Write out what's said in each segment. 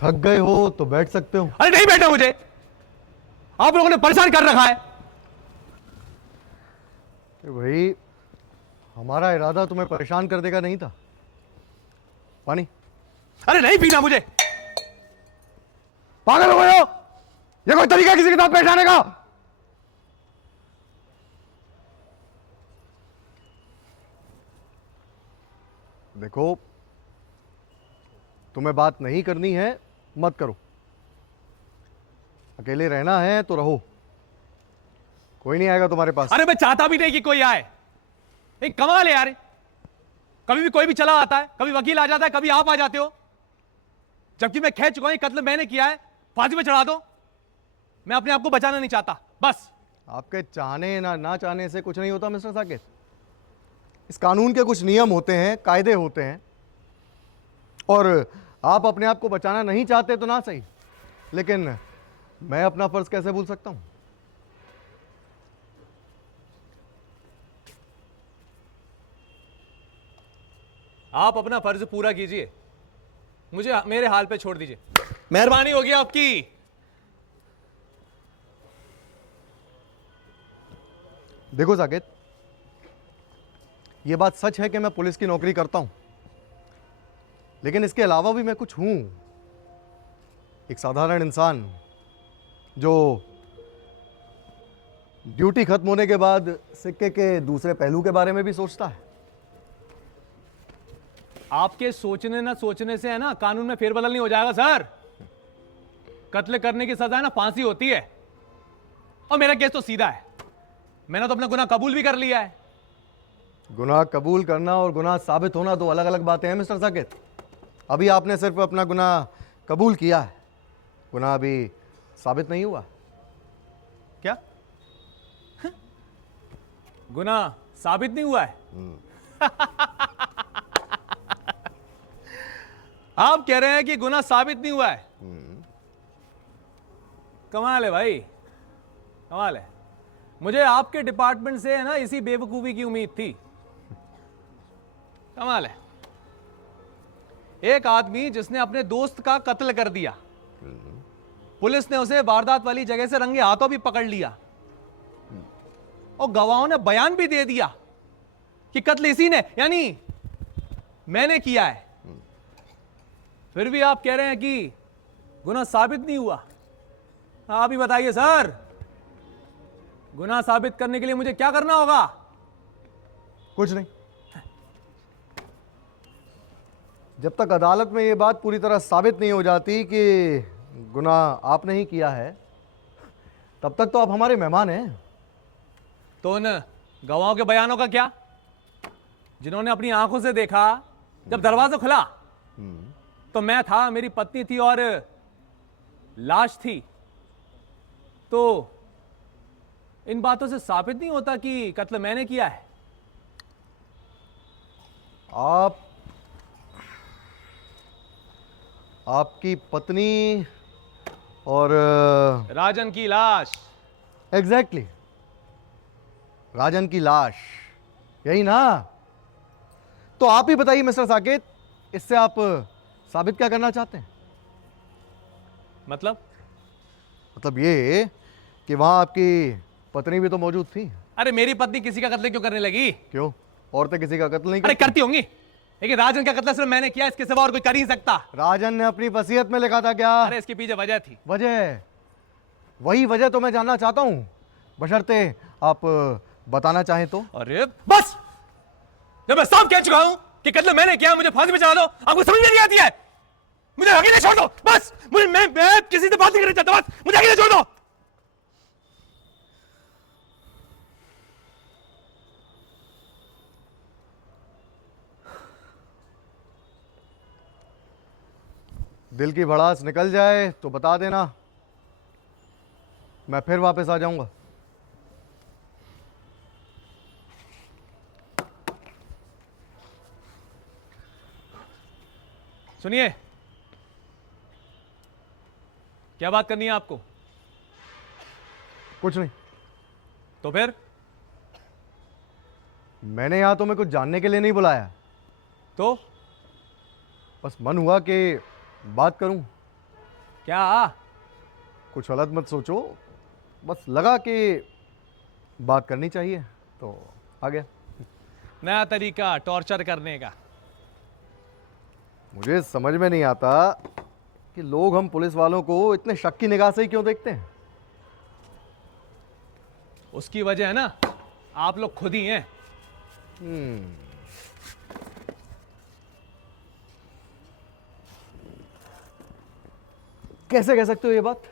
थक गए हो तो बैठ सकते हो। अरे नहीं बैठा, मुझे आप लोगों ने परेशान कर रखा है। भाई, हमारा इरादा तुम्हें परेशान कर देगा नहीं था। पानी। अरे नहीं पीना मुझे। पागल हो गए हो? ये कोई तरीका किसी के साथ पेश आने का? देखो, तुम्हें बात नहीं करनी है मत करो। अकेले रहना है तो रहो, कोई नहीं आएगा तुम्हारे पास। अरे मैं चाहता भी नहीं कि कोई आए। एक कमाल है यार, कभी भी कोई भी चला आता है, कभी वकील आ जाता है, कभी आप आ जाते हो, जबकि मैं कह चुका हूं कत्ल मैंने किया है, फांसी पे चढ़ा दो। मैं अपने आप को बचाना नहीं चाहता बस। आपके चाहने ना चाहने से कुछ नहीं होता मिस्टर साकिब। इस कानून के कुछ नियम होते हैं, कायदे होते हैं, और आप अपने आप को बचाना नहीं चाहते तो ना सही, लेकिन मैं अपना फर्ज कैसे भूल सकता हूं? आप अपना फर्ज पूरा कीजिए, मुझे मेरे हाल पे छोड़ दीजिए, मेहरबानी होगी आपकी। देखो साकिब, यह बात सच है कि मैं पुलिस की नौकरी करता हूं, लेकिन इसके अलावा भी मैं कुछ हूं। एक साधारण इंसान जो ड्यूटी खत्म होने के बाद सिक्के के दूसरे पहलू के बारे में भी सोचता है। आपके सोचने ना सोचने से है ना कानून में फेरबदल नहीं हो जाएगा सर। कत्ल करने की सजा है ना फांसी होती है, और मेरा केस तो सीधा है, मैंने तो अपना गुनाह कबूल भी कर लिया है। गुनाह कबूल करना और गुनाह साबित होना दो अलग अलग बातें हैं मिस्टर साकिब। अभी आपने सिर्फ अपना गुनाह कबूल किया है, गुनाह अभी साबित नहीं हुआ। क्या गुनाह साबित नहीं हुआ है? आप कह रहे हैं कि गुनाह साबित नहीं हुआ है? कमाल है भाई, कमाल है। मुझे आपके डिपार्टमेंट से है ना इसी बेवकूफी की उम्मीद थी। कमाल है, एक आदमी जिसने अपने दोस्त का कत्ल कर दिया, पुलिस ने उसे वारदात वाली जगह से रंगे हाथों भी पकड़ लिया, और गवाहों ने बयान भी दे दिया कि कत्ल इसी ने यानी मैंने किया है। फिर भी आप कह रहे हैं कि गुनाह साबित नहीं हुआ। आप ही बताइए सर, गुनाह साबित करने के लिए मुझे क्या करना होगा? कुछ नहीं। जब तक अदालत में ये बात पूरी तरह साबित नहीं हो जाती कि गुनाह आपने ही किया है, तब तक तो आप हमारे मेहमान हैं। तो उन गवाहों के बयानों का क्या, जिन्होंने अपनी आंखों से देखा जब दरवाजा खुला तो मैं था, मेरी पत्नी थी और लाश थी। तो इन बातों से साबित नहीं होता कि कत्ल मैंने किया है। आपकी पत्नी और राजन की लाश। एग्जैक्टली, राजन की लाश, यही ना? तो आप ही बताइए मिस्टर साकिब, इससे आप साबित क्या करना चाहते हैं? मतलब ये कि वहां आपकी पत्नी भी तो मौजूद थी। अरे मेरी पत्नी किसी का कत्ल क्यों करने लगी? क्यों? औरतें किसी का कत्ल नहीं अरे करती? करती होंगी, लेकिन राजन का कत्ल सिर्फ मैंने किया, इसके सिवा और कोई कर ही नहीं सकता। राजन ने अपनी वसीयत में लिखा था क्या? अरे इसके पीछे वजह थी। वही वजह तो मैं जानना चाहता हूं, बशर्ते आप बताना चाहें तो। अरे बस, जब मैं साफ कह चुका हूं कि कत्ल मैंने किया, मुझे फांसी पे चढ़ा दो। आपको समझ में नहीं आती है? मुझे अकेले छोड़ दो बस। मैं किसी से बात नहीं करना चाहता, बस मुझे अकेले छोड़ दो। दिल की भड़ास निकल जाए तो बता देना, मैं फिर वापस आ जाऊंगा। सुनिए, क्या बात करनी है आपको? कुछ नहीं। तो फिर? मैंने यहां तुम्हें कुछ जानने के लिए नहीं बुलाया, तो बस मन हुआ कि बात करूं। क्या? कुछ अलग मत सोचो, बस लगा कि बात करनी चाहिए तो आ गया। नया तरीका टॉर्चर करने का। मुझे समझ में नहीं आता कि लोग हम पुलिस वालों को इतने शक की निगाह से ही क्यों देखते हैं। उसकी वजह है ना, आप लोग खुद ही हैं। कैसे कह सकते हो ये बात?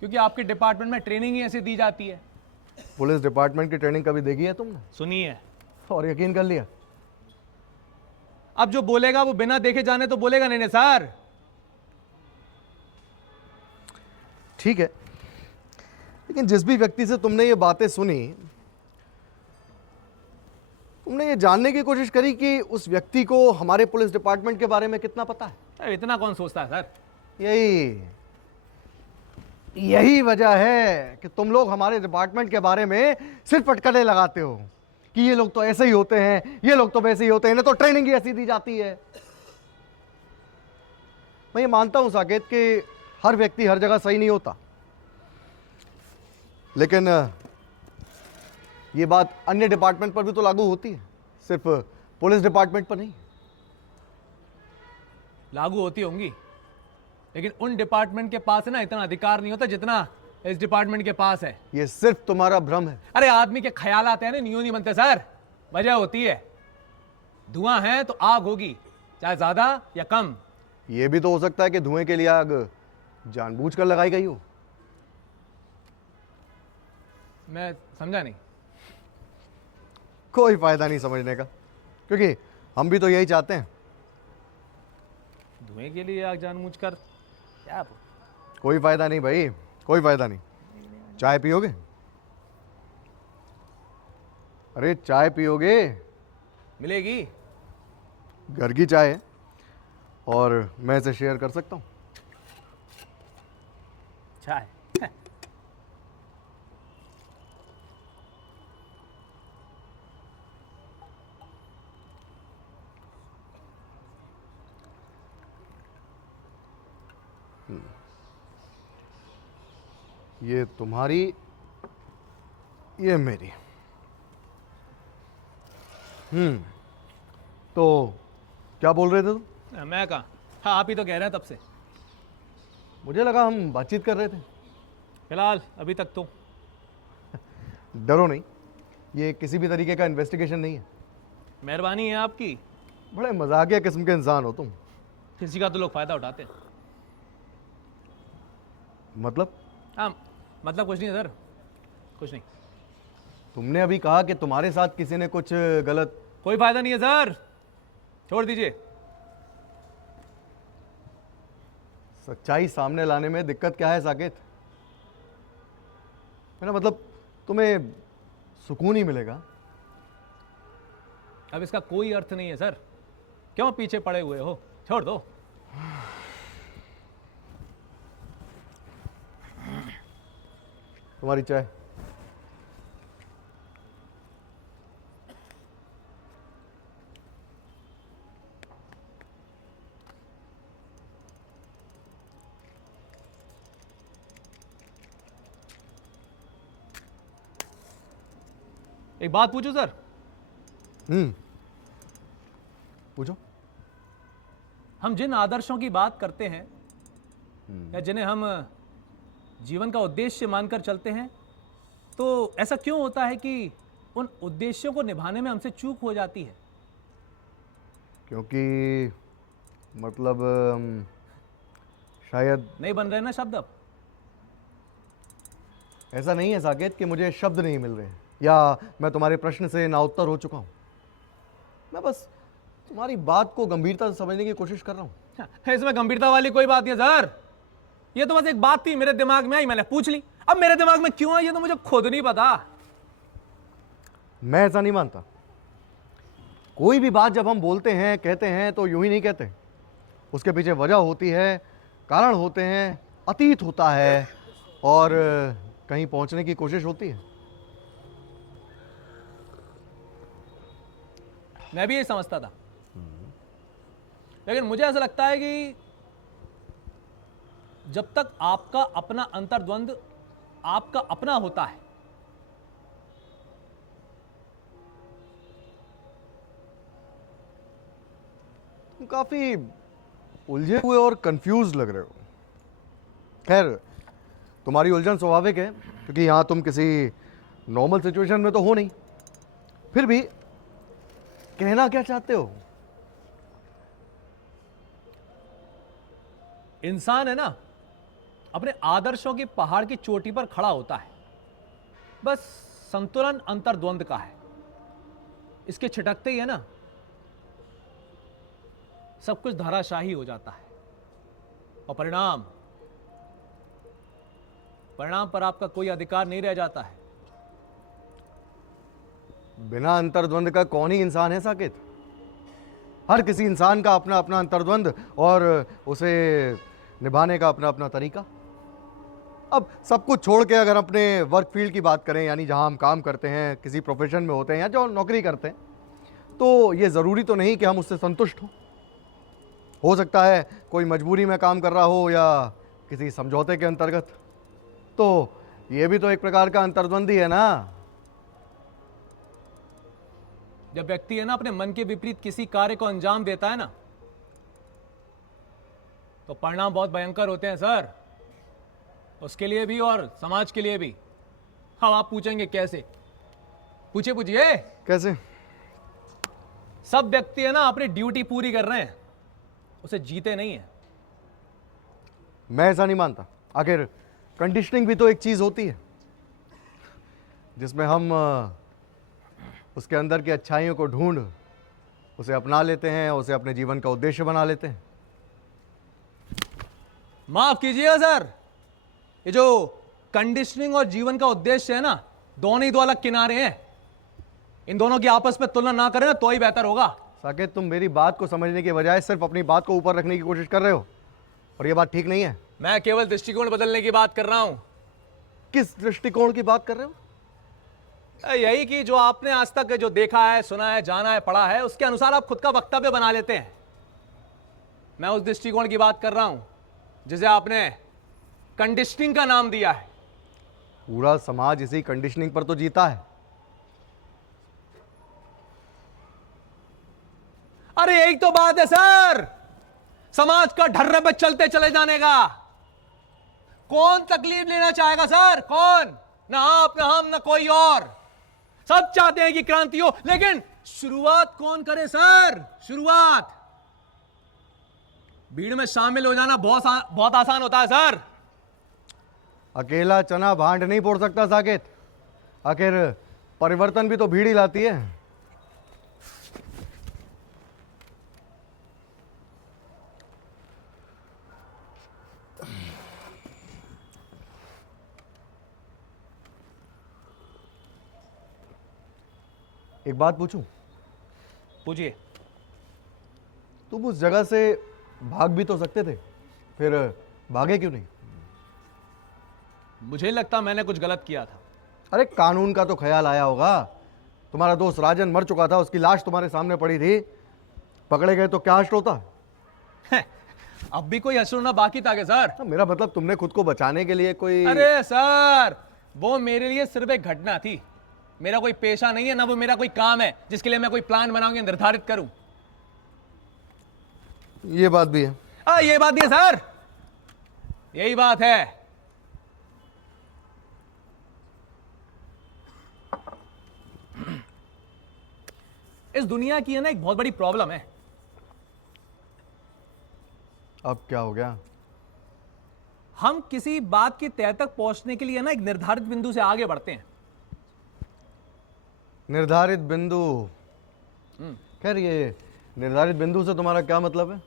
क्योंकि आपके डिपार्टमेंट में ट्रेनिंग ही ऐसी दी जाती है। पुलिस डिपार्टमेंट की ट्रेनिंग कभी देखी है तुमने सुनिए, और यकीन कर लिया? अब जो बोलेगा वो बिना देखे जाने तो बोलेगा नहीं ना सर। ठीक है, लेकिन जिस भी व्यक्ति से तुमने ये बातें सुनी, तुमने ये जानने की कोशिश करी कि उस व्यक्ति को हमारे पुलिस डिपार्टमेंट के बारे में कितना पता है? अरे इतना कौन सोचता है सर? यही वजह है कि तुम लोग हमारे डिपार्टमेंट के बारे में सिर्फ फटकने लगाते हो कि ये लोग तो ऐसे ही होते हैं, ये लोग तो वैसे ही होते हैं, इन्हें तो ट्रेनिंग ही ऐसी दी जाती है। मैं ये मानता हूं साकेत कि हर व्यक्ति हर जगह सही नहीं होता, लेकिन ये बात अन्य डिपार्टमेंट पर भी तो लागू होती है, सिर्फ पुलिस डिपार्टमेंट पर नहीं। लागू होती होंगी, लेकिन उन डिपार्टमेंट के पास है ना इतना अधिकार नहीं होता जितना इस डिपार्टमेंट के पास है। ये सिर्फ तुम्हारा भ्रम है। अरे आदमी के ख्याल आते हैं ना, न्यू नहीं बनते सर। वजह होती है, धुआं है तो आग होगी, चाहे ज्यादा या कम। ये भी तो हो सकता है कि धुएं के लिए आग जानबूझकर लगाई गई हो। मैं समझा नहीं। कोई फायदा नहीं समझने का, क्योंकि हम भी तो यही चाहते हैं। धुएं के लिए आग जानबूझकर क्या? कोई फायदा नहीं भाई, कोई फायदा नहीं। चाय पियोगे? अरे चाय पियोगे? मिलेगी। घर की चाय है और मैं इसे शेयर कर सकता हूं। चाय? ये तुम्हारी, ये मेरी। तो क्या बोल रहे थे तुम? मैं कहा? हाँ, आप ही तो कह रहे हैं तब से। मुझे लगा हम बातचीत कर रहे थे। फिलहाल अभी तक तो। डरो नहीं, ये किसी भी तरीके का इन्वेस्टिगेशन नहीं है। मेहरबानी है आपकी। बड़े मजाकिया किस्म के इंसान हो तुम। किसी का तो लोग फायदा उठाते हैं। मतलब? हाँ, मतलब कुछ नहीं है सर, कुछ नहीं। तुमने अभी कहा कि तुम्हारे साथ किसी ने कुछ गलत। कोई फायदा नहीं है सर, छोड़ दीजिए। सच्चाई सामने लाने में दिक्कत क्या है साकेत? मेरा मतलब तुम्हें सुकून ही मिलेगा। अब इसका कोई अर्थ नहीं है सर, क्यों पीछे पड़े हुए हो? छोड़ दो। तुम्हारी चाय। एक बात पूछूं सर? पूछो। हम जिन आदर्शों की बात करते हैं या जिन्हें हम जीवन का उद्देश्य मानकर चलते हैं, तो ऐसा क्यों होता है कि उन उद्देश्यों को निभाने में हमसे चूक हो जाती है? क्योंकि मतलब शायद नहीं बन रहे ना शब्द अब? ऐसा नहीं है साकेत कि मुझे शब्द नहीं मिल रहे या मैं तुम्हारे प्रश्न से नाउत्तर हो चुका हूं। मैं बस तुम्हारी बात को गंभीरता से समझने की कोशिश कर रहा हूं। इसमें गंभीरता वाली कोई बात नहीं है सर। ये तो बस एक बात थी, मेरे दिमाग में आई, मैंने पूछ ली। अब मेरे दिमाग में क्यों आई ये तो मुझे खुद नहीं पता। मैं ऐसा नहीं मानता। कोई भी बात जब हम बोलते हैं, कहते हैं, तो यूं ही नहीं कहते। उसके पीछे वजह होती है, कारण होते हैं, अतीत होता है और कहीं पहुंचने की कोशिश होती है। मैं भी ये समझता था, लेकिन मुझे ऐसा लगता है कि जब तक आपका अपना अंतर्द्वंद आपका अपना होता है, तुम काफी उलझे हुए और कंफ्यूज लग रहे हो। खैर, तुम्हारी उलझन स्वाभाविक है क्योंकि यहां तुम किसी नॉर्मल सिचुएशन में तो हो नहीं। फिर भी कहना क्या चाहते हो? इंसान है ना, अपने आदर्शों की पहाड़ की चोटी पर खड़ा होता है, बस संतुलन अंतर्द्वंद का है। इसके छिटकते ही है ना, सब कुछ धराशाही हो जाता है। और परिणाम पर आपका कोई अधिकार नहीं रह जाता है। बिना अंतर्द्वंद का कौन ही इंसान है साकेत? हर किसी इंसान का अपना अपना अंतर्द्वंद और उसे निभाने का अपना अपना तरीका। अब सब कुछ छोड़ के अगर अपने वर्क फील्ड की बात करें, यानी जहां हम काम करते हैं, किसी प्रोफेशन में होते हैं या जो नौकरी करते हैं, तो ये ज़रूरी तो नहीं कि हम उससे संतुष्ट हों। हो सकता है कोई मजबूरी में काम कर रहा हो या किसी समझौते के अंतर्गत, तो ये भी तो एक प्रकार का अंतर्द्वंद ही है ना। जब व्यक्ति है ना अपने मन के विपरीत किसी कार्य को अंजाम देता है ना, तो परिणाम बहुत भयंकर होते हैं सर, उसके लिए भी और समाज के लिए भी। हाँ, आप पूछेंगे कैसे? पूछिए। कैसे? सब व्यक्ति है ना अपनी ड्यूटी पूरी कर रहे हैं, उसे जीते नहीं है। मैं ऐसा नहीं मानता। आखिर कंडीशनिंग भी तो एक चीज होती है जिसमें हम उसके अंदर की अच्छाइयों को ढूंढ उसे अपना लेते हैं, उसे अपने जीवन का उद्देश्य बना लेते हैं। माफ कीजिएगा सर, ये जो कंडीशनिंग और जीवन का उद्देश्य है ना, दोनों ही दो अलग किनारे हैं। इन दोनों की आपस में तुलना ना करें तो ही बेहतर होगा। साकेत, तुम मेरी बात को समझने के बजाय सिर्फ अपनी बात को ऊपर रखने की कोशिश कर रहे हो और ये बात ठीक नहीं है। मैं केवल दृष्टिकोण बदलने की बात कर रहा हूं। किस दृष्टिकोण की बात कर रहे हो? यही कि जो आपने आज तक जो देखा है, सुना है, जाना है, पढ़ा है, उसके अनुसार आप खुद का वक्तव्य बना लेते हैं। मैं उस दृष्टिकोण की बात कर रहा हूं जिसे आपने कंडीशनिंग का नाम दिया है। पूरा समाज इसी कंडीशनिंग पर तो जीता है। अरे यही तो बात है सर, समाज का ढर्रे पे चलते चले जाने का। कौन तकलीफ लेना चाहेगा सर? कौन? ना आप, ना हम, ना कोई और। सब चाहते हैं कि क्रांति हो, लेकिन शुरुआत कौन करे सर? शुरुआत भीड़ में शामिल हो जाना बहुत आसान होता है सर। अकेला चना भांड नहीं फोड़ सकता साकेत। आखिर परिवर्तन भी तो भीड़ ही लाती है। एक बात पूछूं? पूछिए। तुम उस जगह से भाग भी तो सकते थे, फिर भागे क्यों नहीं? मुझे लगता मैंने कुछ गलत किया था। अरे कानून का तो ख्याल आया होगा। तुम्हारा दोस्त राजन मर चुका था, उसकी लाश तुम्हारे सामने पड़ी थी, पकड़े गए तो क्या हश्र होता? अब भी कोई हश्र होना बाकी था क्या सर? मेरा मतलब तुमने खुद को बचाने के लिए कोई... अरे सर, वो मेरे लिए सिर्फ एक घटना थी। मेरा कोई पेशा नहीं है, ना वो मेरा कोई काम है जिसके लिए मैं कोई प्लान बनाऊंगा, निर्धारित करूं। ये बात भी है। ये बात नहीं है सर, यही बात है। इस दुनिया की है ना एक बहुत बड़ी प्रॉब्लम है। अब क्या हो गया? हम किसी बात की तह तक पहुंचने के लिए ना एक निर्धारित बिंदु से आगे बढ़ते हैं। निर्धारित बिंदु? खैर, ये निर्धारित बिंदु से तुम्हारा क्या मतलब है?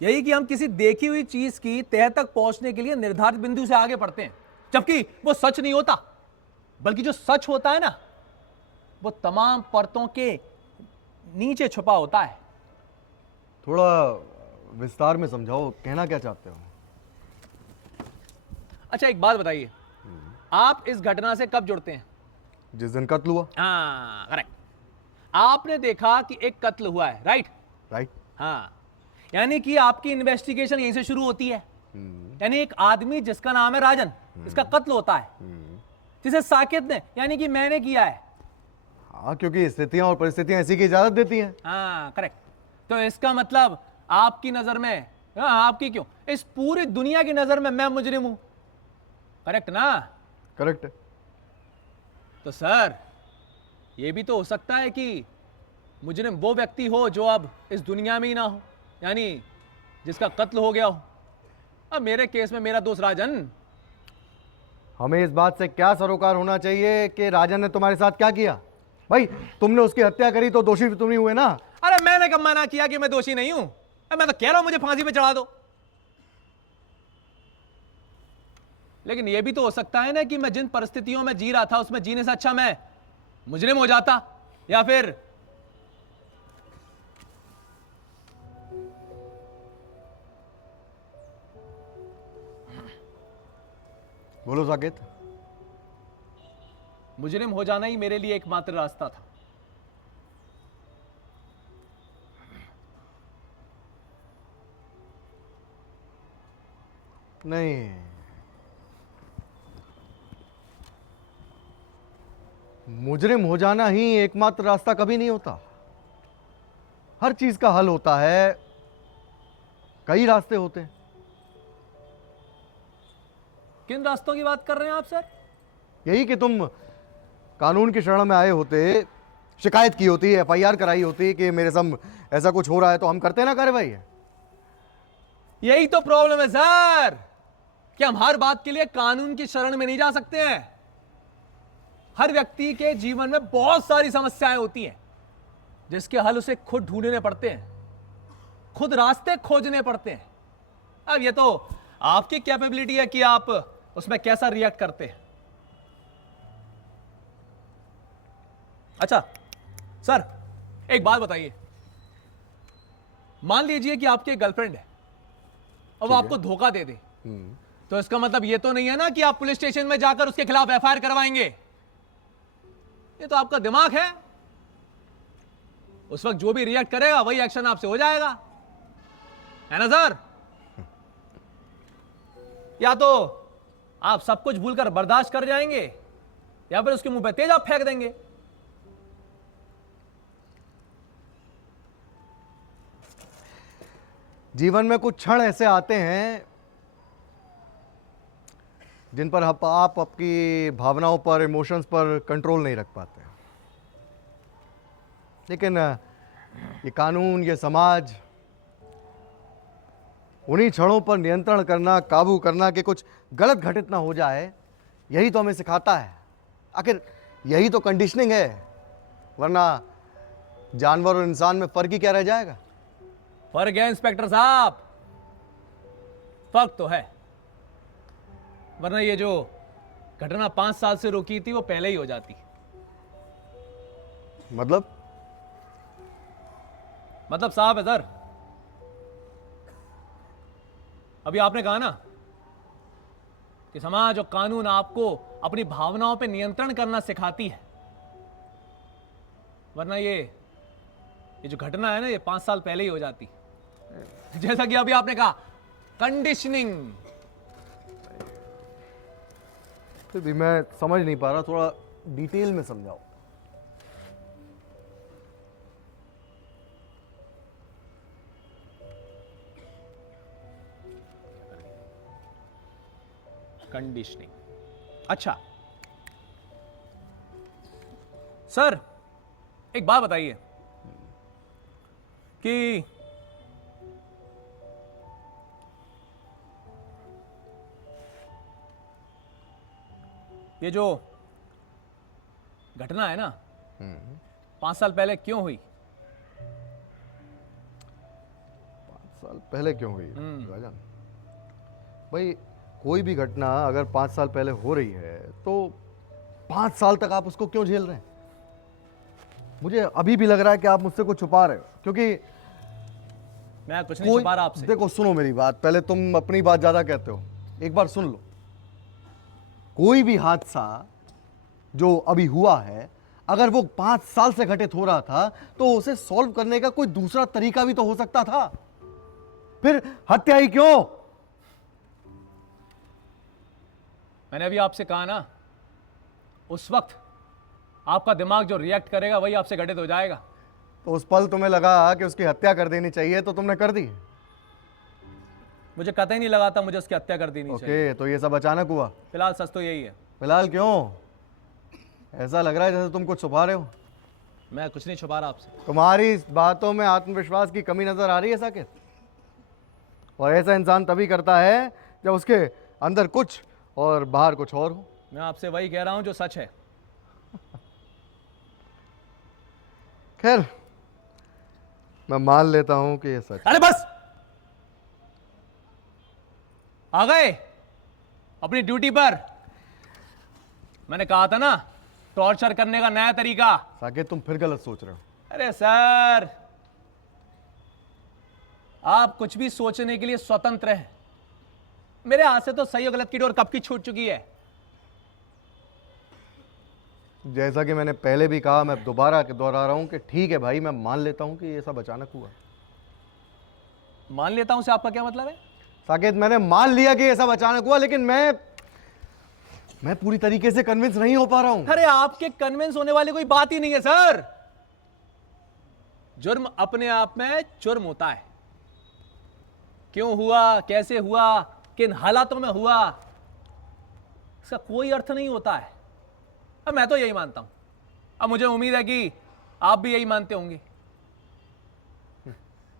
यही कि हम किसी देखी हुई चीज की तह तक पहुंचने के लिए निर्धारित बिंदु से आगे बढ़ते हैं, जबकि वो सच नहीं होता, बल्कि जो सच होता है ना, वो तमाम परतों के नीचे छुपा होता है। थोड़ा विस्तार में समझाओ, कहना क्या चाहते हो? अच्छा एक बात बताइए, आप इस घटना से कब जुड़ते हैं? जिस दिन कत्ल हुआ। हाँ करेक्ट। आपने देखा कि एक कत्ल हुआ है, राइट? राइट। हाँ, यानी कि आपकी इन्वेस्टिगेशन यहीं से शुरू होती है। यानी एक आदमी जिसका नाम है राजन, इसका कत्ल होता है, जिसे साकिब ने यानी कि मैंने किया है। हाँ, क्योंकि स्थितियां और परिस्थितियां ऐसी की इजाजत देती हैं। हाँ करेक्ट। तो इसका मतलब आपकी नजर में, हाँ आपकी क्यों, इस पूरी दुनिया की नजर में मैं मुजरिम हूं, करेक्ट ना? करेक्ट है। तो सर ये भी तो हो सकता है कि मुजरिम वो व्यक्ति हो जो अब इस दुनिया में ही ना हो, यानी जिसका कत्ल हो गया हो। अब मेरे केस में मेरा दोस्त राजन। हमें इस बात से क्या सरोकार होना चाहिए कि राजन ने तुम्हारे साथ क्या किया? भाई, तुमने उसकी हत्या करी तो दोषी भी तुम ही हुए ना। अरे मैंने कब मना किया कि मैं दोषी नहीं हूं? मैं तो कह रहा हूं मुझे फांसी पे चढ़ा दो। लेकिन यह भी तो हो सकता है ना कि मैं जिन परिस्थितियों में जी रहा था उसमें जीने से अच्छा मैं मुजरिम हो जाता, या फिर बोलो साकिब। मुजरिम हो जाना ही मेरे लिए एकमात्र रास्ता था। नहीं, मुजरिम हो जाना ही एकमात्र रास्ता कभी नहीं होता। हर चीज का हल होता है, कई रास्ते होते हैं। किन रास्तों की बात कर रहे हैं आप सर? यही कि तुम कानून की शरण में आए होते, शिकायत की होती, एफआईआर कराई होती कि मेरे संग ऐसा कुछ हो रहा है, तो हम करते ना कार्रवाई। यही तो प्रॉब्लम है सर कि हम हर बात के लिए कानून की शरण में नहीं जा सकते हैं। हर व्यक्ति के जीवन में बहुत सारी समस्याएं होती हैं जिसके हल उसे खुद ढूंढने पड़ते हैं, खुद रास्ते खोजने पड़ते हैं। अब ये तो आपकी कैपेबिलिटी है कि आप उसमें कैसा रिएक्ट करते हैं। अच्छा सर, एक बात बताइए, मान लीजिए कि आपकी एक गर्लफ्रेंड है और वो आपको धोखा दे दे, तो इसका मतलब ये तो नहीं है ना कि आप पुलिस स्टेशन में जाकर उसके खिलाफ एफआईआर करवाएंगे। ये तो आपका दिमाग है, उस वक्त जो भी रिएक्ट करेगा वही एक्शन आपसे हो जाएगा, है ना सर? या तो आप सब कुछ भूलकर बर्दाश्त कर जाएंगे या फिर उसके मुंह पे तेजाब फेंक देंगे। जीवन में कुछ क्षण ऐसे आते हैं जिन पर आप आपकी भावनाओं पर, इमोशंस पर कंट्रोल नहीं रख पाते। लेकिन ये कानून, ये समाज उन्हीं क्षणों पर नियंत्रण करना, काबू करना कि कुछ गलत घटित ना हो जाए, यही तो हमें सिखाता है। आखिर यही तो कंडीशनिंग है, वरना जानवर और इंसान में फर्क ही क्या रह जाएगा? फर्क है इंस्पेक्टर साहब, फर्क तो है, वरना ये जो घटना 5 साल से रोकी थी वो पहले ही हो जाती। मतलब साहब है सर, अभी आपने कहा ना कि समाज और कानून आपको अपनी भावनाओं पे नियंत्रण करना सिखाती है, वरना ये जो घटना है ना ये 5 साल पहले ही हो जाती। जैसा कि अभी आपने कहा, कंडीशनिंग। फिर भी मैं समझ नहीं पा रहा, थोड़ा डिटेल में समझाओ। कंडीशनिंग, अच्छा सर एक बात बताइए कि ये जो घटना है ना 5 साल पहले क्यों हुई? 5 साल पहले क्यों हुई राजन? भाई, कोई भी घटना अगर 5 साल पहले हो रही है तो 5 साल तक आप उसको क्यों झेल रहे हैं? मुझे अभी भी लग रहा है कि आप मुझसे कुछ छुपा रहे हो, क्योंकि मैं कुछ नहीं छुपा रहा आपसे। देखो, सुनो मेरी बात, पहले तुम अपनी बात ज्यादा कहते हो, एक बार सुन लो। कोई भी हादसा जो अभी हुआ है, अगर वो 5 साल से घटित हो रहा था तो उसे सॉल्व करने का कोई दूसरा तरीका भी तो हो सकता था। फिर हत्या ही क्यों? मैंने अभी आपसे कहा ना, उस वक्त आपका दिमाग जो रिएक्ट करेगा वही आपसे घटित हो जाएगा। तो उस पल तुम्हें लगा कि उसकी हत्या कर देनी चाहिए तो तुमने कर दी। मुझे कतई नहीं लगा था मुझे उसकी हत्या कर देनी चाहिए। ओके, तो ये सब अचानक हुआ। फिलहाल सच तो यही है। फिलहाल क्यों? ऐसा लग रहा है जैसे तुम कुछ छुपा रहे हो। मैं कुछ नहीं छुपा रहा आपसे। तुम्हारी इस बातों में आत्मविश्वास की कमी नजर आ रही है साकिब। और ऐसा इंसान तभी करता है जब उसके अंदर कुछ और बाहर कुछ और हो। मैं आपसे वही कह रहा हूं जो सच है। खैर, मैं मान लेता हूं कि ये सच। अरे बस, आ गए अपनी ड्यूटी पर। मैंने कहा था ना, टॉर्चर करने का नया तरीका। साकिब, तुम फिर गलत सोच रहे हो। अरे सर, आप कुछ भी सोचने के लिए स्वतंत्र हैं। मेरे हाथ से तो सही और गलत की डोर कब की छूट चुकी है। जैसा कि मैंने पहले भी कहा, मैं दोबारा दोहरा रहा हूं कि ठीक है भाई, मैं मान लेता हूं कि ये सब अचानक हुआ। मान लेता हूं से आपका क्या मतलब है? साकेत, मैंने मान लिया कि ये सब अचानक हुआ, लेकिन मैं पूरी तरीके से कन्विंस नहीं हो पा रहा हूं। अरे आपके कन्विंस होने वाली कोई बात ही नहीं है सर। जुर्म अपने आप में जुर्म होता है। क्यों हुआ, कैसे हुआ, किन हालातों में हुआ, इसका कोई अर्थ नहीं होता है। अब मैं तो यही मानता हूं। अब मुझे उम्मीद है कि आप भी यही मानते होंगे।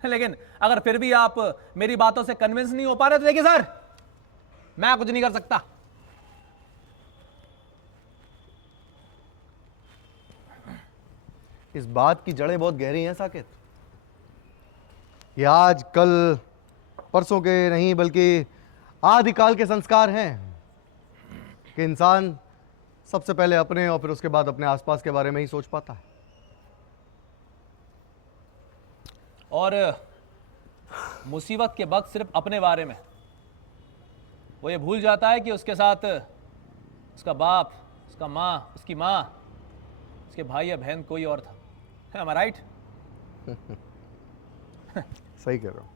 लेकिन अगर फिर भी आप मेरी बातों से कन्विंस नहीं हो पा रहे तो देखिए सर, मैं कुछ नहीं कर सकता। इस बात की जड़ें बहुत गहरी हैं साकेत। ये आज कल परसों के नहीं बल्कि आदिकाल के संस्कार हैं कि इंसान सबसे पहले अपने और फिर उसके बाद अपने आसपास के बारे में ही सोच पाता है। और मुसीबत के वक्त सिर्फ अपने बारे में। वो ये भूल जाता है कि उसके साथ उसका बाप, उसका माँ, उसकी माँ, उसके भाई या बहन कोई और था। Am I right? सही कह रहे हो।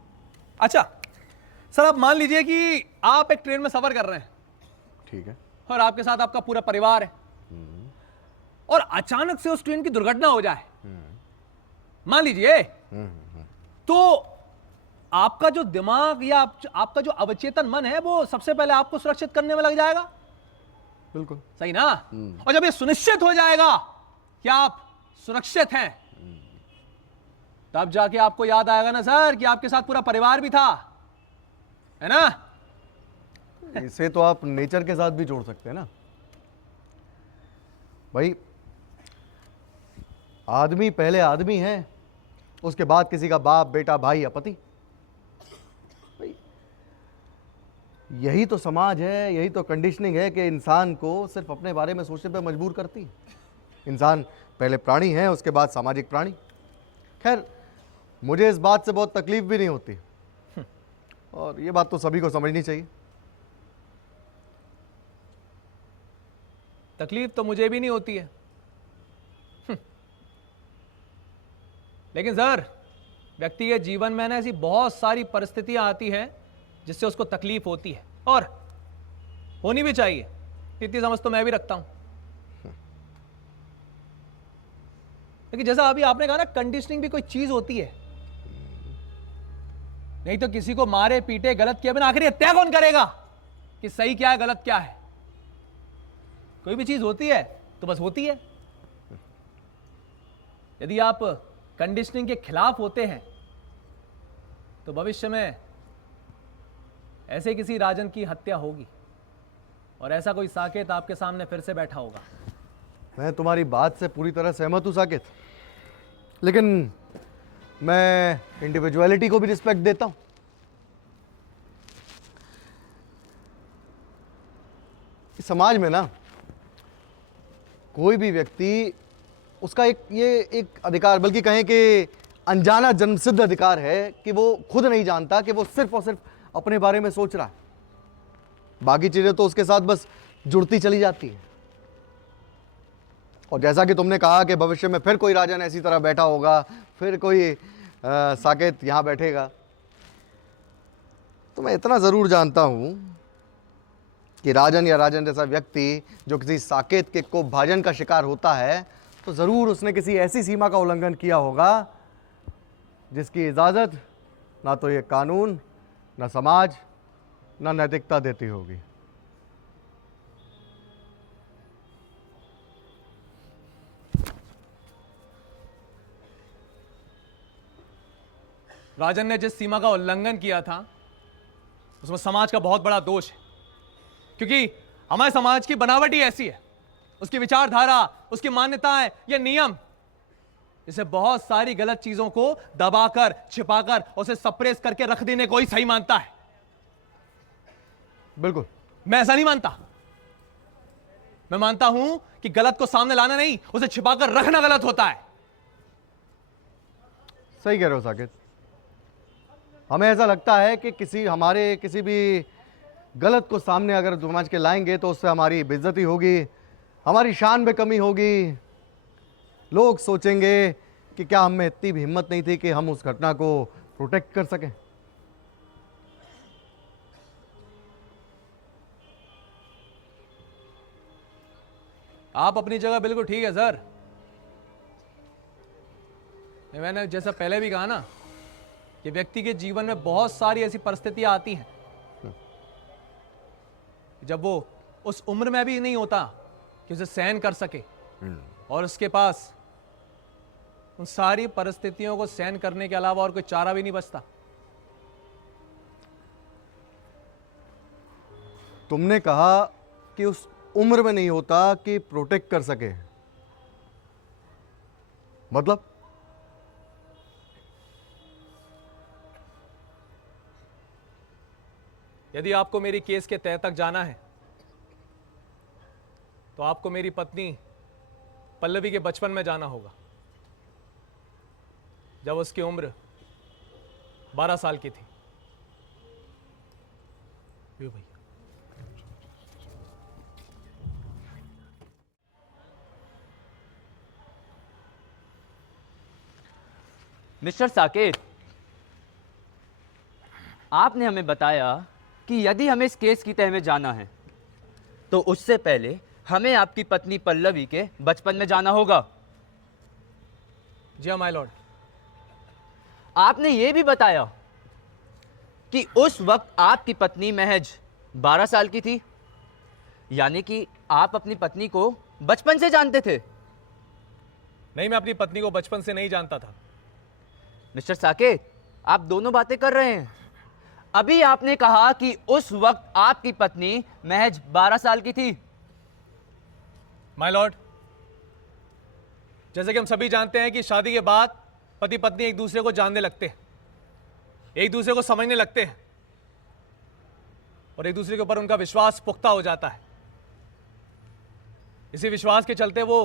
अच्छा सर, आप मान लीजिए कि आप एक ट्रेन में सफर कर रहे हैं ठीक है। और आपके साथ आपका पूरा परिवार है, और अचानक से उस ट्रेन की दुर्घटना हो जाए, मान लीजिए, तो आपका जो दिमाग या आपका जो अवचेतन मन है वो सबसे पहले आपको सुरक्षित करने में लग जाएगा। बिल्कुल सही ना? और जब ये सुनिश्चित हो जाएगा कि आप सुरक्षित हैं, तब जाके आपको याद आएगा ना सर कि आपके साथ पूरा परिवार भी था, है ना? इसे तो आप नेचर के साथ भी जोड़ सकते हैं ना भाई। आदमी पहले आदमी है, उसके बाद किसी का बाप, बेटा, भाई या पति। भाई यही तो समाज है, यही तो कंडीशनिंग है कि इंसान को सिर्फ अपने बारे में सोचने पर मजबूर करती है। इंसान पहले प्राणी है, उसके बाद सामाजिक प्राणी। खैर, मुझे इस बात से बहुत तकलीफ भी नहीं होती, और ये बात तो सभी को समझनी चाहिए। तकलीफ तो मुझे भी नहीं होती है। लेकिन सर, व्यक्ति के जीवन में ना ऐसी बहुत सारी परिस्थितियां आती हैं जिससे उसको तकलीफ होती है, और होनी भी चाहिए। इतनी समझ तो मैं भी रखता हूं। लेकिन जैसा अभी आपने कहा ना, कंडीशनिंग भी कोई चीज होती है। नहीं तो किसी को मारे पीटे गलत किया बिना आखिर तय कौन करेगा कि सही क्या है गलत क्या है? कोई भी चीज होती है तो बस होती है। यदि आप कंडीशनिंग के खिलाफ होते हैं तो भविष्य में ऐसे किसी राजन की हत्या होगी, और ऐसा कोई साकेत आपके सामने फिर से बैठा होगा। मैं तुम्हारी बात से पूरी तरह सहमत हूं साकेत, लेकिन मैं इंडिविजुअलिटी को भी रिस्पेक्ट देता हूं। इस समाज में ना कोई भी व्यक्ति, उसका एक अधिकार, बल्कि कहें कि अनजाना जन्मसिद्ध अधिकार है कि वो खुद नहीं जानता कि वो सिर्फ और सिर्फ अपने बारे में सोच रहा है। बाकी चीजें तो उसके साथ बस जुड़ती चली जाती है। और जैसा कि तुमने कहा कि भविष्य में फिर कोई राजन ऐसी तरह बैठा होगा, फिर कोई साकेत यहां बैठेगा, तो मैं इतना ज़रूर जानता हूँ कि राजन या राजन जैसा व्यक्ति जो किसी साकेत के कोपभाजन का शिकार होता है तो ज़रूर उसने किसी ऐसी सीमा का उल्लंघन किया होगा जिसकी इजाज़त ना तो ये कानून, ना समाज, ना नैतिकता देती होगी। राजन ने जिस सीमा का उल्लंघन किया था उसमें समाज का बहुत बड़ा दोष है, क्योंकि हमारे समाज की बनावट ही ऐसी है, उसकी विचारधारा, उसकी मान्यताएं, ये नियम, इसे बहुत सारी गलत चीजों को दबाकर, छिपाकर, उसे सप्रेस करके रख देने को ही सही मानता है। बिल्कुल, मैं ऐसा नहीं मानता। मैं मानता हूं कि गलत को सामने लाना नहीं, उसे छिपाकर रखना गलत होता है। सही कह रहे हो साकेत। हमें ऐसा लगता है कि किसी भी गलत को सामने अगर समाज के लाएंगे तो उससे हमारी बेइज्जती होगी, हमारी शान में कमी होगी। लोग सोचेंगे कि क्या हम में इतनी भी हिम्मत नहीं थी कि हम उस घटना को प्रोटेक्ट कर सकें। आप अपनी जगह बिल्कुल ठीक है सर। मैंने जैसा पहले भी कहा ना कि व्यक्ति के जीवन में बहुत सारी ऐसी परिस्थितियां आती हैं जब वो उस उम्र में भी नहीं होता कि उसे सहन कर सके, और उसके पास उन सारी परिस्थितियों को सहन करने के अलावा और कोई चारा भी नहीं बचता। तुमने कहा कि उस उम्र में नहीं होता कि प्रोटेक्ट कर सके, मतलब यदि आपको मेरी केस के तह तक जाना है तो आपको मेरी पत्नी पल्लवी के बचपन में जाना होगा, जब उसकी उम्र 12 साल की थी। ये भैया, मिस्टर साकेत, आपने हमें बताया कि यदि हमें इस केस की तह में जाना है तो उससे पहले हमें आपकी पत्नी पल्लवी के बचपन में जाना होगा। जी हाँ माय लॉर्ड। आपने ये भी बताया कि उस वक्त आपकी पत्नी महज 12 साल की थी, यानी कि आप अपनी पत्नी को बचपन से जानते थे। नहीं, मैं अपनी पत्नी को बचपन से नहीं जानता था। मिस्टर साकेत, आप दोनों बातें कर रहे हैं। अभी आपने कहा कि उस वक्त आपकी पत्नी महज 12 साल की थी। माय लॉर्ड, जैसे कि हम सभी जानते हैं कि शादी के बाद पति पत्नी एक दूसरे को जानने लगते हैं, एक दूसरे को समझने लगते हैं, और एक दूसरे के ऊपर उनका विश्वास पुख्ता हो जाता है। इसी विश्वास के चलते वो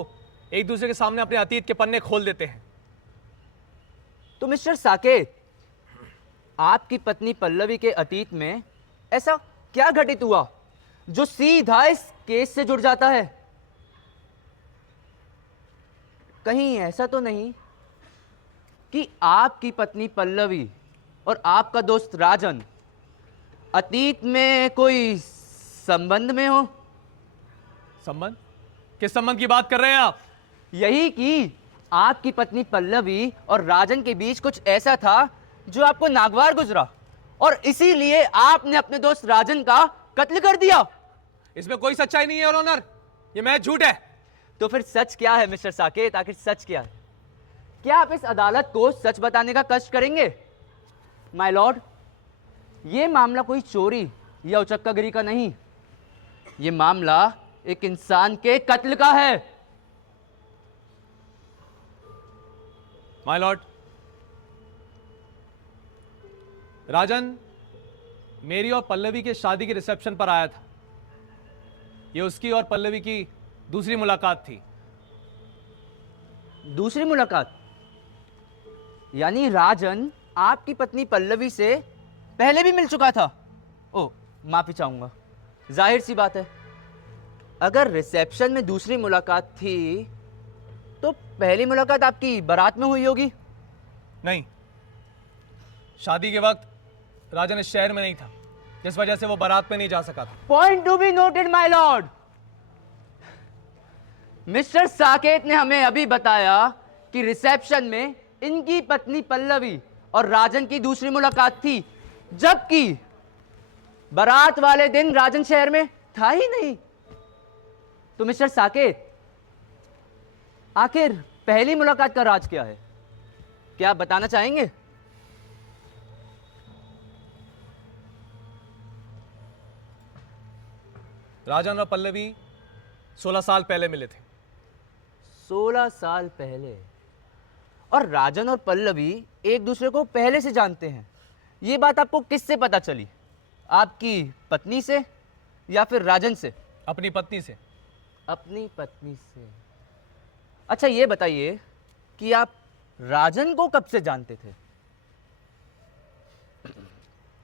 एक दूसरे के सामने अपने अतीत के पन्ने खोल देते हैं। तो मिस्टर साकेत, आपकी पत्नी पल्लवी के अतीत में ऐसा क्या घटित हुआ जो सीधा इस केस से जुड़ जाता है? कहीं ऐसा तो नहीं कि आपकी पत्नी पल्लवी और आपका दोस्त राजन अतीत में कोई संबंध में हो? संबंध? किस संबंध की बात कर रहे हैं आप? यही कि आपकी पत्नी पल्लवी और राजन के बीच कुछ ऐसा था जो आपको नागवार गुजरा, और इसीलिए आपने अपने दोस्त राजन का कत्ल कर दिया। इसमें कोई सच्चाई नहीं है योर ऑनर, ये महज झूठ है। तो फिर सच क्या है मिस्टर साकेत? आखिर सच क्या है? क्या आप इस अदालत को सच बताने का कष्ट करेंगे? माय लॉर्ड, ये मामला कोई चोरी या उचक्कागिरी का नहीं, ये मामला एक इंसान के कत्ल का है। माय लॉर्ड, राजन मेरी और पल्लवी के शादी के रिसेप्शन पर आया था। ये उसकी और पल्लवी की दूसरी मुलाकात थी। दूसरी मुलाकात? यानी राजन आपकी पत्नी पल्लवी से पहले भी मिल चुका था? ओ, माफी चाहूंगा, जाहिर सी बात है, अगर रिसेप्शन में दूसरी मुलाकात थी तो पहली मुलाकात आपकी बारात में हुई होगी। नहीं, शादी के वक्त राजन इस शहर में नहीं था। जिस वजह से वो बारात में नहीं जा सका था। Point to be noted my Lord. Mister Saket ने हमें अभी बताया कि रिसेप्शन में इनकी पत्नी पल्लवी और राजन की दूसरी मुलाकात थी, जबकि बारात वाले दिन राजन शहर में था ही नहीं। तो मिस्टर साकेत, आखिर पहली मुलाकात का राज क्या है? क्या आप बताना चाहेंगे? राजन और पल्लवी 16 साल पहले मिले थे। 16 साल पहले? और राजन और पल्लवी एक दूसरे को पहले से जानते हैं। ये बात आपको किससे पता चली? आपकी पत्नी से या फिर राजन से? अपनी पत्नी से। अपनी पत्नी से। अच्छा, ये बताइए कि आप राजन को कब से जानते थे?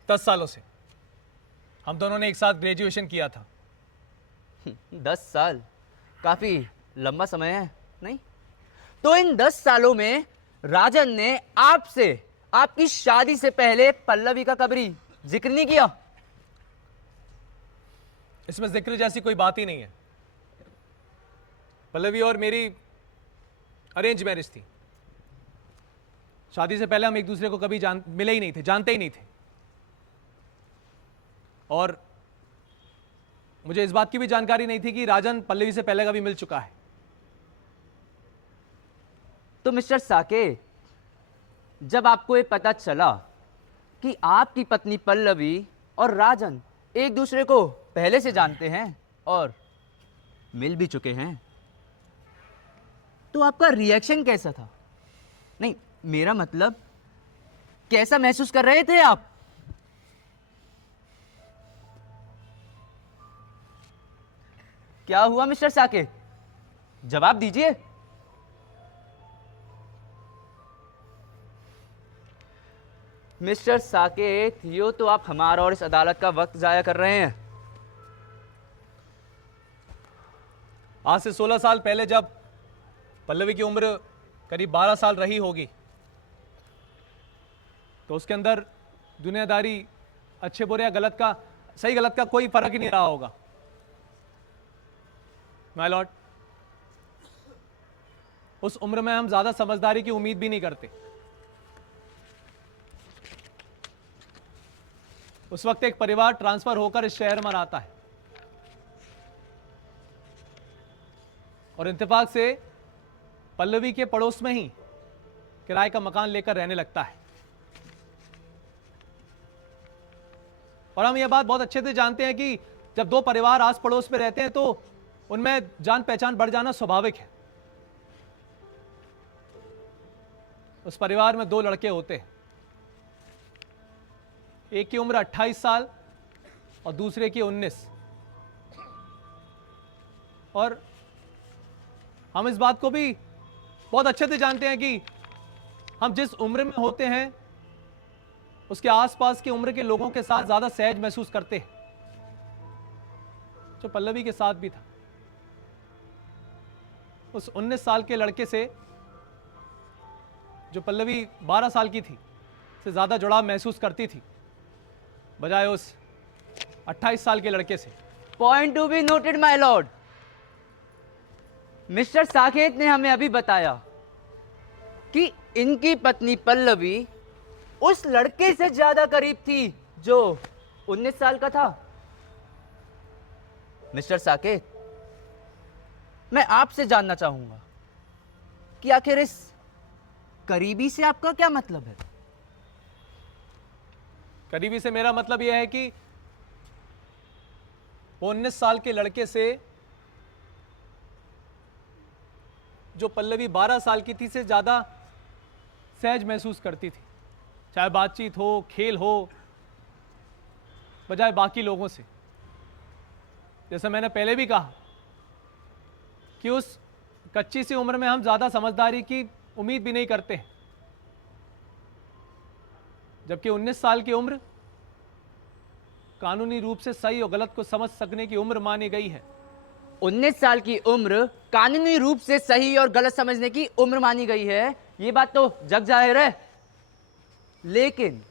10 सालों से। हम दोनों ने एक साथ ग्रेजुएशन किया था। 10 साल काफी लंबा समय है, नहीं? तो इन 10 सालों में राजन ने आपसे आपकी शादी से पहले पल्लवी का कभी जिक्र नहीं किया? इसमें जिक्र जैसी कोई बात ही नहीं है। पल्लवी और मेरी अरेंज मैरिज थी। शादी से पहले हम एक दूसरे को कभी मिले ही नहीं थे, जानते ही नहीं थे। और मुझे इस बात की भी जानकारी नहीं थी कि राजन पल्लवी से पहले कभी मिल चुका है। तो मिस्टर साकेत, जब आपको ये पता चला कि आपकी पत्नी पल्लवी और राजन एक दूसरे को पहले से जानते हैं और मिल भी चुके हैं, तो आपका रिएक्शन कैसा था? नहीं, मेरा मतलब कैसा महसूस कर रहे थे आप? क्या हुआ मिस्टर साकेत? जवाब दीजिए। मिस्टर साकेत, यो तो आप हमारा और इस अदालत का वक्त जाया कर रहे हैं। आज से 16 साल पहले जब पल्लवी की उम्र करीब 12 साल रही होगी, तो उसके अंदर दुनियादारी, अच्छे बुरे या गलत का, सही गलत का कोई फर्क ही नहीं रहा होगा। माय लॉर्ड, उस उम्र में हम ज्यादा समझदारी की उम्मीद भी नहीं करते। उस वक्त एक परिवार ट्रांसफर होकर इस शहर में आता है और इत्तेफाक से पल्लवी के पड़ोस में ही किराए का मकान लेकर रहने लगता है। और हम यह बात बहुत अच्छे से जानते हैं कि जब दो परिवार आस पड़ोस में रहते हैं तो उनमें जान पहचान बढ़ जाना स्वाभाविक है। उस परिवार में 2 लड़के होते हैं, एक की उम्र 28 साल और दूसरे की 19। और हम इस बात को भी बहुत अच्छे से जानते हैं कि हम जिस उम्र में होते हैं उसके आसपास की उम्र के लोगों के साथ ज्यादा सहज महसूस करते हैं, जो पल्लवी के साथ भी था। उस 19 साल के लड़के से जो पल्लवी 12 साल की थी से ज्यादा जुड़ाव महसूस करती थी बजाय उस 28 साल के लड़के से। Point to be noted my Lord. Mister Saket ने हमें अभी बताया कि इनकी पत्नी पल्लवी उस लड़के से ज्यादा करीब थी जो 19 साल का था। मिस्टर साकेत, मैं आपसे जानना चाहूंगा कि आखिर इस करीबी से आपका क्या मतलब है? करीबी से मेरा मतलब यह है कि वो 19 साल के लड़के से जो पल्लवी 12 साल की थी से ज्यादा सहज महसूस करती थी, चाहे बातचीत हो, खेल हो, बजाय बाकी लोगों से। जैसा मैंने पहले भी कहा कि उस कच्ची सी उम्र में हम ज्यादा समझदारी की उम्मीद भी नहीं करते हैं, जबकि 19 साल की उम्र कानूनी रूप से सही और गलत को समझ सकने की उम्र मानी गई है। 19 साल की उम्र कानूनी रूप से सही और गलत समझने की उम्र मानी गई है, ये बात तो जग जाहिर है। लेकिन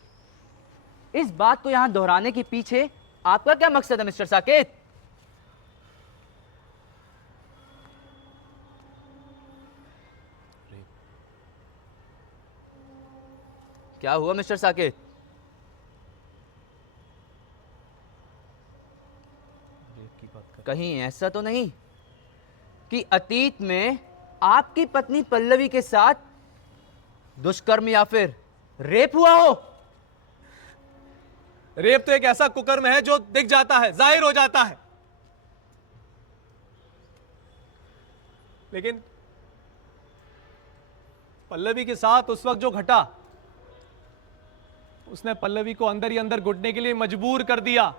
इस बात को यहां दोहराने के पीछे आपका क्या मकसद है मिस्टर साकेत? क्या हुआ मिस्टर साकेत? कहीं ऐसा तो नहीं कि अतीत में आपकी पत्नी पल्लवी के साथ दुष्कर्म या फिर रेप हुआ हो? रेप तो एक ऐसा कुकर्म है जो दिख जाता है, जाहिर हो जाता है। लेकिन पल्लवी के साथ उस वक्त जो घटा, उसने पल्लवी को अंदर ही अंदर घुटने के लिए मजबूर कर दिया।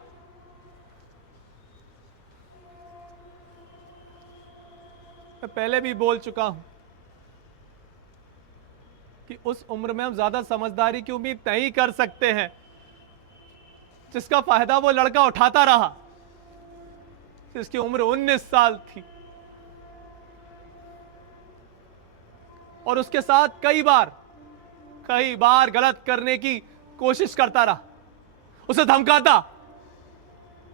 मैं पहले भी बोल चुका हूं कि उस उम्र में हम ज्यादा समझदारी की उम्मीद नहीं कर सकते हैं, जिसका फायदा वो लड़का उठाता रहा जिसकी उम्र 19 साल थी, और उसके साथ कई बार गलत करने की कोशिश करता रहा, उसे धमकाता,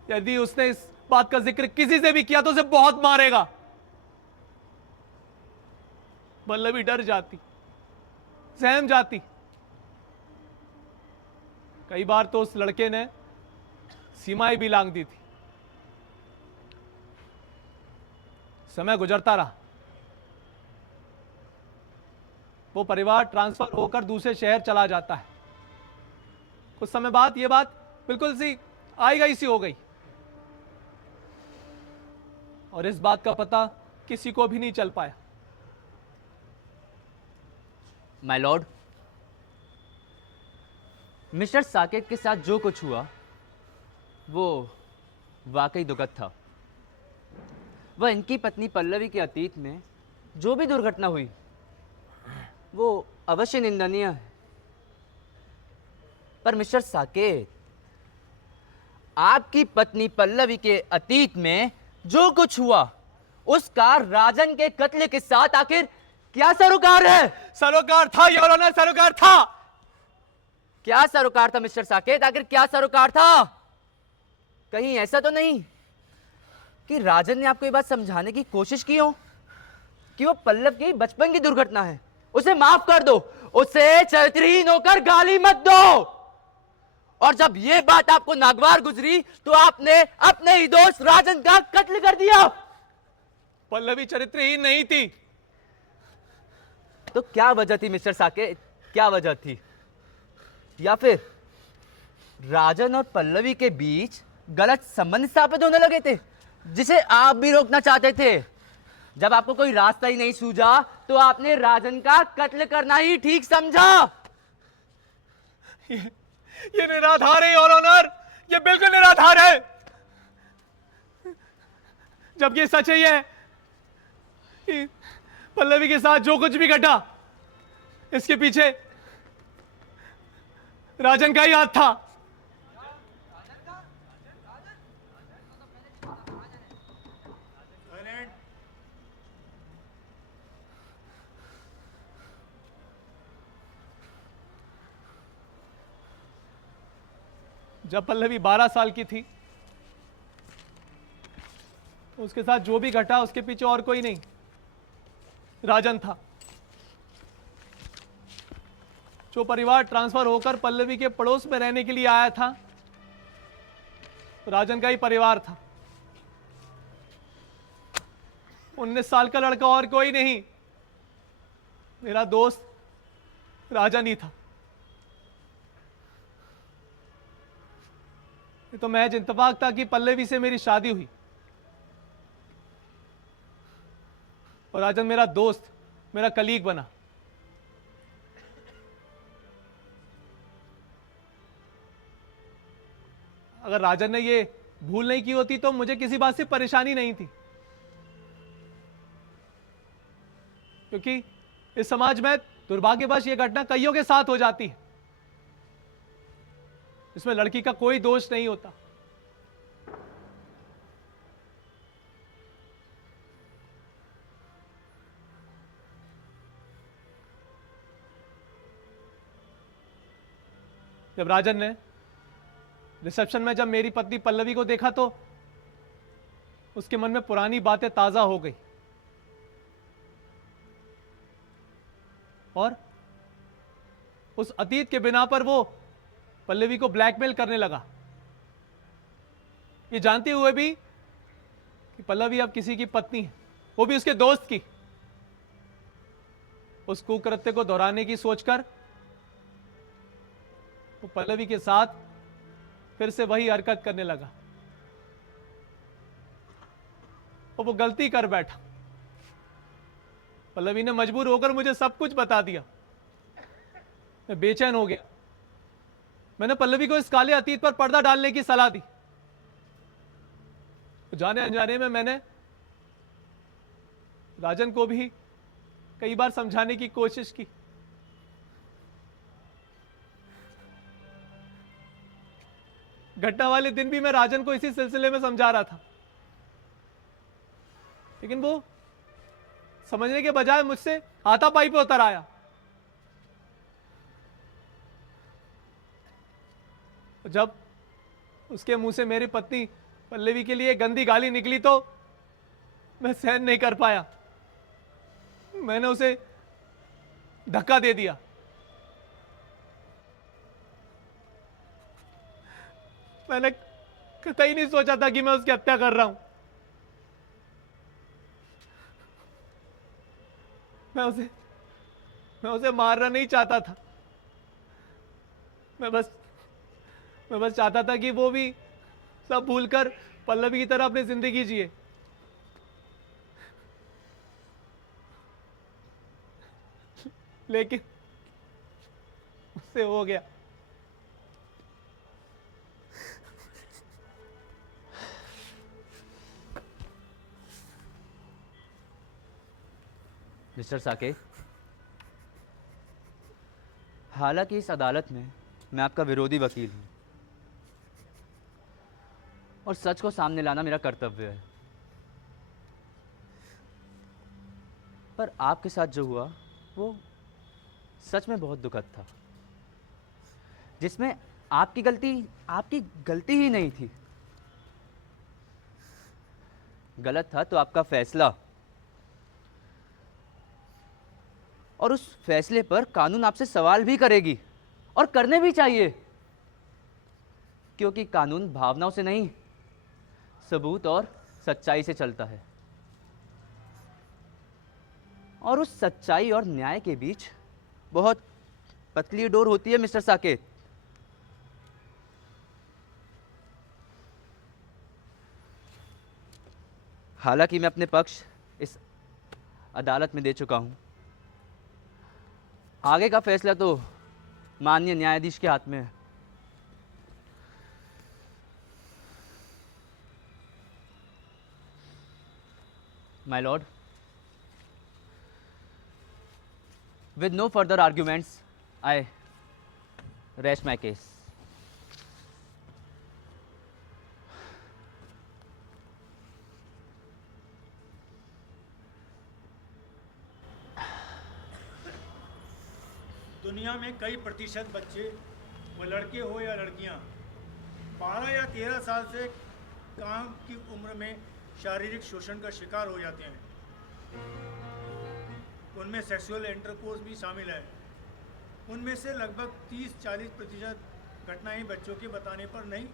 यदि उसने इस बात का जिक्र किसी से भी किया तो उसे बहुत मारेगा। पल्लवी डर जाती, सहम जाती। कई बार तो उस लड़के ने सीमाएं भी लांघ दी थी। समय गुजरता रहा, वो परिवार ट्रांसफर होकर दूसरे शहर चला जाता है। कुछ समय बाद ये बात बिल्कुल सी आई गई सी हो गई, और इस बात का पता किसी को भी नहीं चल पाया। माय लॉर्ड, मिस्टर साकेत के साथ जो कुछ हुआ वो वाकई दुखद था। वह इनकी पत्नी पल्लवी के अतीत में जो भी दुर्घटना हुई वो अवश्य निंदनीय है। पर मिस्टर साकेत, आपकी पत्नी पल्लवी के अतीत में जो कुछ हुआ उसका राजन के कत्ल के साथ आखिर क्या सरोकार है? सरोकार था योर ऑनर, सरोकार था। क्या सरोकार था मिस्टर साकेत? आखिर क्या सरोकार था? कहीं ऐसा तो नहीं कि राजन ने आपको ये बात समझाने की कोशिश की हो कि वो पल्लव की बचपन की दुर्घटना है, उसे माफ कर दो, उसे चरित्रहीन होकर गाली मत दो, और जब ये बात आपको नागवार गुजरी तो आपने अपने ही दोस्त राजन का कत्ल कर दिया। पल्लवी चरित्रहीन नहीं थी। तो क्या वजह थी मिस्टर साकेत? क्या वजह थी? या फिर राजन और पल्लवी के बीच गलत संबंध स्थापित होने लगे थे, जिसे आप भी रोकना चाहते थे? जब आपको कोई रास्ता ही नहीं सूझा तो आपने राजन का कत्ल करना ही ठीक समझा। ये निराधार है योर ऑनर, ये बिल्कुल निराधार है। जबकि सच ही है कि पल्लवी के साथ जो कुछ भी घटा इसके पीछे राजन का ही हाथ था। जब पल्लवी 12 साल की थी तो उसके साथ जो भी घटा उसके पीछे और कोई नहीं, राजन था। जो परिवार ट्रांसफर होकर पल्लवी के पड़ोस में रहने के लिए आया था, राजन का ही परिवार था। 19 साल का लड़का और कोई नहीं, मेरा दोस्त राजन ही था। ये तो महज इत्तेफाक था कि पल्लवी से मेरी शादी हुई और राजन मेरा दोस्त, मेरा कलीग बना। अगर राजन ने ये भूल नहीं की होती तो मुझे किसी बात से परेशानी नहीं थी, क्योंकि इस समाज में दुर्भाग्यवश ये घटना कईयों के साथ हो जाती है। इसमें लड़की का कोई दोष नहीं होता। जब राजन ने रिसेप्शन में जब मेरी पत्नी पल्लवी को देखा तो उसके मन में पुरानी बातें ताजा हो गई और उस अतीत के बिना पर वो पल्लवी को ब्लैकमेल करने लगा, ये जानते हुए भी कि पल्लवी अब किसी की पत्नी है, वो भी उसके दोस्त की। उस कुकृत्य को दोहराने की सोचकर वो पल्लवी के साथ फिर से वही हरकत करने लगा और वो गलती कर बैठा। पल्लवी ने मजबूर होकर मुझे सब कुछ बता दिया। मैं बेचैन हो गया। मैंने पल्लवी को इस काले अतीत पर पर्दा डालने की सलाह दी। जाने अनजाने में मैंने राजन को भी कई बार समझाने की कोशिश की, घटना वाले दिन भी मैं राजन को इसी सिलसिले में समझा रहा था, लेकिन वो समझने के बजाय मुझसे हाथापाई पे उतर आया। जब उसके मुंह से मेरी पत्नी पल्लवी के लिए गंदी गाली निकली तो मैं सहन नहीं कर पाया। मैंने उसे धक्का दे दिया। मैंने कतई नहीं सोचा था कि मैं उसकी हत्या कर रहा हूं। मैं उसे मारना नहीं चाहता था। मैं बस चाहता था कि वो भी सब भूलकर पल्लवी की तरह अपनी जिंदगी जिए। लेकिन उससे हो गया। मिस्टर साकेत, हालांकि इस अदालत में मैं आपका विरोधी वकील हूं और सच को सामने लाना मेरा कर्तव्य है, पर आपके साथ जो हुआ वो सच में बहुत दुखद था, जिसमें आपकी गलती ही नहीं थी। गलत था तो आपका फैसला, और उस फैसले पर कानून आपसे सवाल भी करेगी और करने भी चाहिए, क्योंकि कानून भावनाओं से नहीं, सबूत और सच्चाई से चलता है। और उस सच्चाई और न्याय के बीच बहुत पतली डोर होती है मिस्टर साकेत। हालांकि मैं अपने पक्ष इस अदालत में दे चुका हूं, आगे का फैसला तो माननीय न्यायाधीश के हाथ में है। My lord, with no further arguments, I rest my case. दुनिया में कई प्रतिशत बच्चे, वो लड़के हो या लड़कियां, 12 या 13 साल से काम की उम्र में शारीरिक शोषण का शिकार हो जाते हैं। उनमें सेक्सुअल इंटरकोर्स भी शामिल है। उनमें से लगभग 30-40% घटनाएं बच्चों के बताने पर नहीं,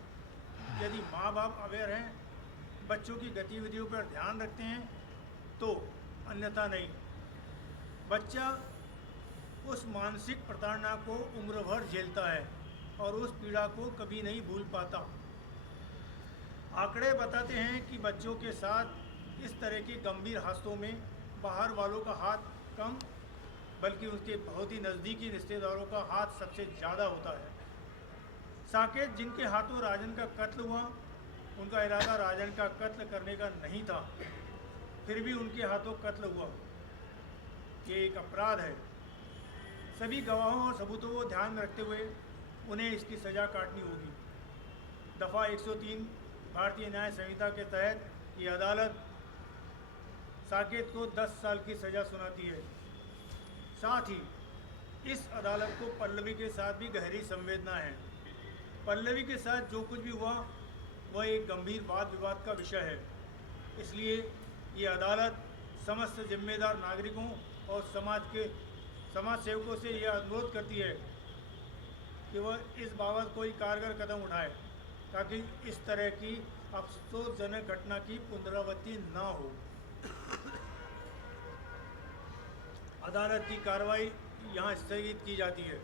यदि माँ बाप अवेयर हैं, बच्चों की गतिविधियों पर ध्यान रखते हैं तो, अन्यथा नहीं। बच्चा उस मानसिक प्रताड़ना को उम्र भर झेलता है और उस पीड़ा को कभी नहीं भूल पाता। आंकड़े बताते हैं कि बच्चों के साथ इस तरह के गंभीर हादसों में बाहर वालों का हाथ कम, बल्कि उनके बहुत ही नज़दीकी रिश्तेदारों का हाथ सबसे ज़्यादा होता है। साकेत जिनके हाथों राजन का कत्ल हुआ, उनका इरादा राजन का कत्ल करने का नहीं था, फिर भी उनके हाथों कत्ल हुआ। ये एक अपराध है। सभी गवाहों और सबूतों को ध्यान में रखते हुए उन्हें इसकी सज़ा काटनी होगी। दफ़ा 103 भारतीय न्याय संहिता के तहत ये अदालत साकेत को 10 साल की सज़ा सुनाती है। साथ ही इस अदालत को पल्लवी के साथ भी गहरी संवेदना है। पल्लवी के साथ जो कुछ भी हुआ वह एक गंभीर वाद विवाद का विषय है। इसलिए ये अदालत समस्त जिम्मेदार नागरिकों और समाज सेवकों से यह अनुरोध करती है कि वह इस बाबत कोई कारगर कदम उठाए ताकि इस तरह की अफसोसजनक घटना की पुनरावृत्ति न हो। अदालत की कार्रवाई यहाँ स्थगित की जाती है।